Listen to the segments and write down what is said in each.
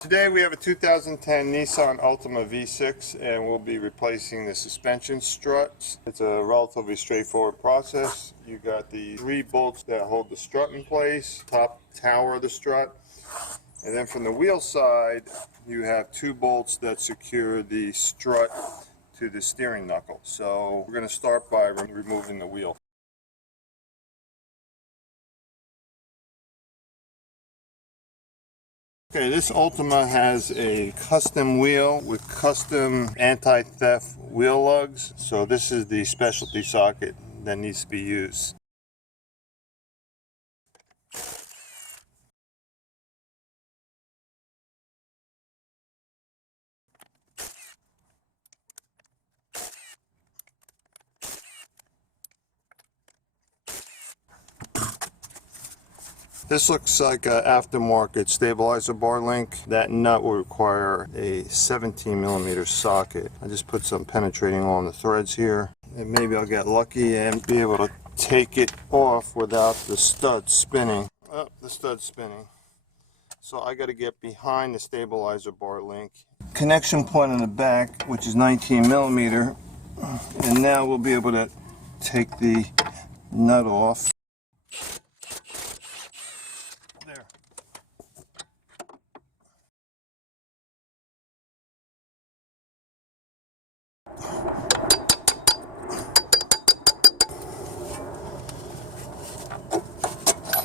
Today we have a 2010 Nissan Altima V6 and we'll be replacing the suspension struts. It's a relatively straightforward process. You got the 3 bolts that hold the strut in place, top tower of the strut, and then from the wheel side you have 2 bolts that secure the strut to the steering knuckle. So we're going to start by removing the wheel. Okay, this Altima has a custom wheel with custom anti-theft wheel lugs. So this is the specialty socket that needs to be used. This looks like an aftermarket stabilizer bar link. That nut will require a 17mm socket. I just put some penetrating on the threads here, and maybe I'll get lucky and be able to take it off without the stud spinning. Oh, the stud's spinning. So I got to get behind the stabilizer bar link. Connection point on the back, which is 19mm, and now we'll be able to take the nut off. There.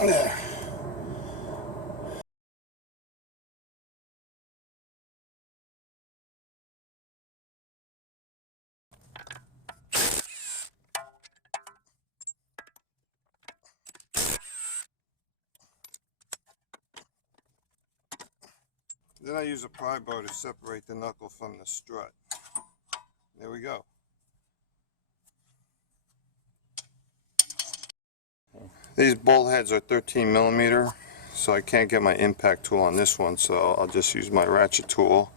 There. Then I use a pry bar to separate the knuckle from the strut. There we go. These bolt heads are 13mm, so I can't get my impact tool on this one, so I'll just use my ratchet tool.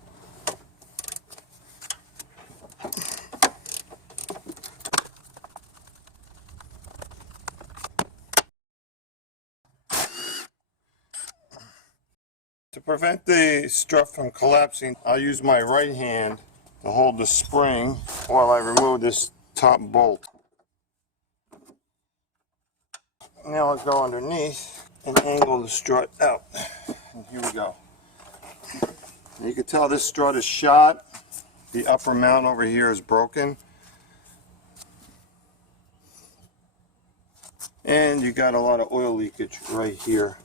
To prevent the strut from collapsing, I'll use my right hand to hold the spring while I remove this top bolt. Now I'll go underneath and angle the strut out. And here we go. You can tell this strut is shot. The upper mount over here is broken. And you got a lot of oil leakage right here.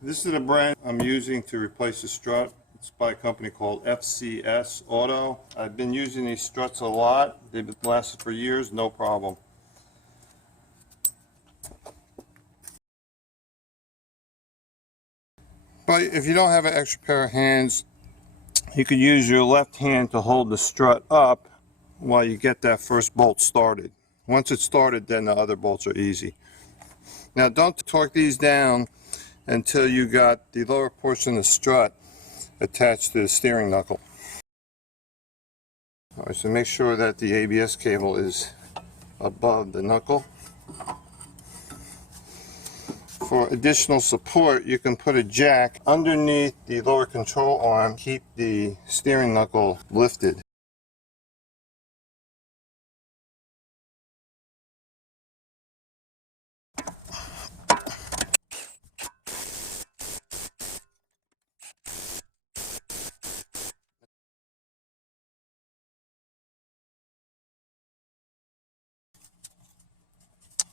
This is the brand I'm using to replace the strut. It's by a company called FCS Auto. I've been using these struts a lot. They've lasted for years, no problem. But if you don't have an extra pair of hands, you could use your left hand to hold the strut up while you get that first bolt started. Once it's started, then the other bolts are easy. Now don't torque these down until you got the lower portion of the strut attached to the steering knuckle. Alright, so make sure that the ABS cable is above the knuckle. For additional support, you can put a jack underneath the lower control arm, keep the steering knuckle lifted.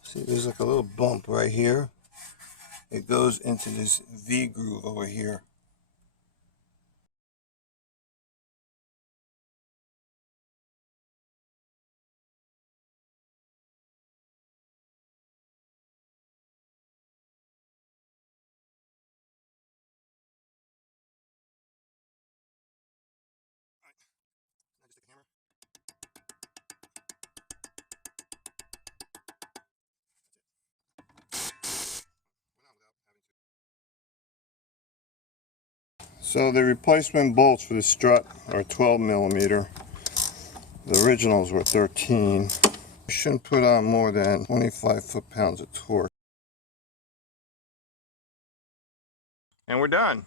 See, there's like a little bump right here. It goes into this V groove over here. So the replacement bolts for the strut are 12mm. The originals were 13. Shouldn't put on more than 25 foot-pounds of torque. And we're done.